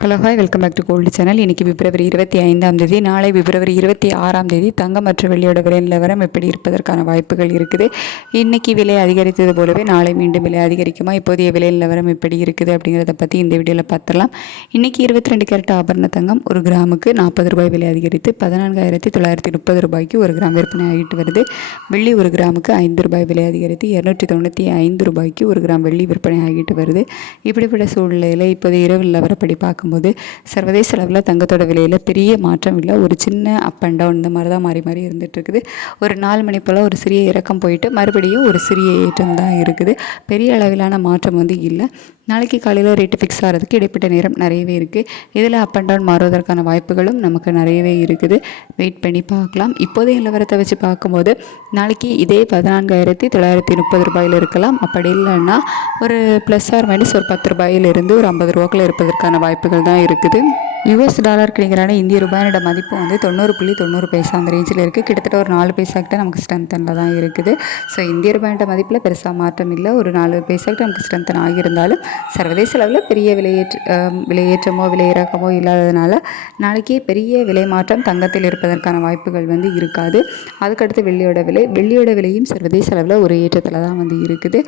Hello hi welcome back to gold channel. இன்றைக்கி February 25ஆம் தேதி, நாளை பிப்ரவரி 26ஆம் தேதி தங்கம் மற்றும் வெள்ளியோட விலை நிலவரம் எப்படி இருப்பதற்கான வாய்ப்புகள் இருக்குது. இன்றைக்கி விலை அதிகரித்தது போலவே நாளை மீண்டும் விலை அதிகரிக்குமா, இப்போதைய விலை நிலவரம் எப்படி இருக்குது அப்படிங்கிறத பற்றி இந்த வீடியோவில் பார்த்துடலாம். இன்றைக்கி 22 கேரட் ஆபரண தங்கம் ஒரு கிராமுக்கு 40 ரூபாய் விலை அதிகரித்து 14,930 ரூபாய்க்கு ஒரு கிராம் விற்பனை ஆகிட்டு வருது. வெள்ளி ஒரு கிராமுக்கு 5 ரூபாய் விலை அதிகரித்து 295 ரூபாய்க்கு ஒரு கிராம் வெள்ளி விற்பனை ஆகிட்டு வருது. இப்படிப்பட்ட சூழ்நிலையில் இப்போது இரவு நிலவரப்படி பார்க்கும்போது சர்வதேச அளவில் தங்கத்தோட விலையில் பெரிய மாற்றம் இல்லை. ஒரு சின்ன அப் அண்ட் டவுன் இந்த மாதிரி தான் மாறி இருந்துட்டு இருக்குது. ஒரு 4 மணி போல் ஒரு சிறிய இறக்கம் போயிட்டு மறுபடியும் ஒரு சிறிய ஏற்றம் தான் இருக்குது. பெரிய அளவிலான மாற்றம் இல்லை. நாளைக்கு காலையில் ரேட்டு ஃபிக்ஸ் ஆகிறதுக்கு இடைப்பட்ட நேரம் நிறையவே இருக்குது. இதில் அப் அண்ட் டவுன் மாறுவதற்கான வாய்ப்புகளும் நமக்கு நிறையவே இருக்குது. வெயிட் பண்ணி பார்க்கலாம். இப்போதைய நிலவரத்தை வச்சு பார்க்கும்போது நாளைக்கு இதே 14,930 ரூபாயில் இருக்கலாம். அப்படி இல்லைன்னா ஒரு ப்ளஸ் ஆர் மைனஸ் ஒரு 10 ரூபாயிலிருந்து ஒரு 50 ரூபாய்க்குள்ள இருப்பதற்கான வாய்ப்புகள் தான் இருக்குது. யூஎஸ் டாலருக்கு நிகரான இந்திய ரூபாயோட மதிப்பு 90.90 அந்த ரேஞ்சில் இருக்குது. கிட்டத்தட்ட ஒரு 4 பைசாக்கிட்ட நமக்கு ஸ்ட்ரென்த்தனில் தான் இருக்குது. ஸோ இந்திய ரூபாயோட மதிப்பில் பெருசாக மாற்றம் இல்லை. ஒரு 4 பைசாக்கிட்ட நமக்கு ஸ்ட்ரென்த்தன் ஆகியிருந்தாலும் சர்வதேச அளவில் பெரிய விலையேற்றமோ விலையிறக்கமோ இல்லாததுனால நாளைக்கே பெரிய விலை மாற்றம் தங்கத்தில் இருப்பதற்கான வாய்ப்புகள் இருக்காது. அதுக்கடுத்து வெள்ளியோட விலையும் சர்வதேச அளவில் ஒரு ஏற்றத்தில் தான் இருக்குது.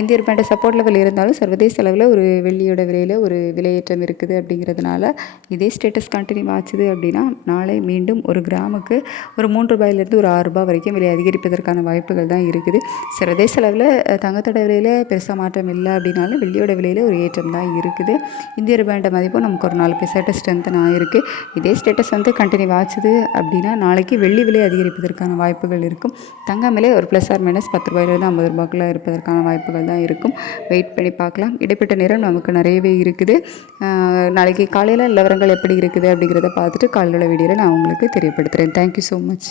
இந்திய ரூபாயோட சப்போர்ட் லெவல் இருந்தாலும் சர்வதேச அளவில் ஒரு வெள்ளியோட விலையில் ஒரு விலையேற்றம் இருக்குது. அப்படிங்கிறதுனால இதே ஸ்டேட்டஸ் கண்டினியூ ஆச்சுது அப்படின்னா நாளை மீண்டும் ஒரு கிராமுக்கு ஒரு 3 ரூபாயிலிருந்து ஒரு 6 ரூபாய் வரைக்கும் விலை அதிகரிப்பதற்கான வாய்ப்புகள் தான் இருக்குது. சர்வதேச அளவில் தங்கத்தோட விலையில் பெருசாக மாற்றம் இல்லை அப்படின்னாலும் வெள்ளியோட விலையில் ஒரு ஏற்றம் தான் இருக்குது. இந்திய ரூபாயோட மதிப்பும் நமக்கு ஒரு 4 பைசாட்ட ஸ்ட்ரென்த்தன் ஆகிருக்கு. இதே ஸ்டேட்டஸ் கண்டினியூ ஆச்சுது அப்படின்னா நாளைக்கு வெள்ளி விலை அதிகரிப்பதற்கான வாய்ப்புகள் இருக்கும். தங்கம் விலை ஒரு ப்ளஸ் ஆர் மைனஸ் 10 ரூபாயிலிருந்து 50 ரூபாய்க்குள்ள இருப்பதற்கான வாய்ப்புகள் தான் இருக்கும். வெயிட் பண்ணி பார்க்கலாம். இடைப்பட்ட நேரம் நமக்கு நிறையவே இருக்குது. நாளைக்கு காலையில் நிலவரங்கள் எப்படி இருக்குது அப்படிங்கிறத பார்த்துட்டு காலையில் வீடியோவில் நான் உங்களுக்கு தெரியப்படுத்துகிறேன். Thank you so much.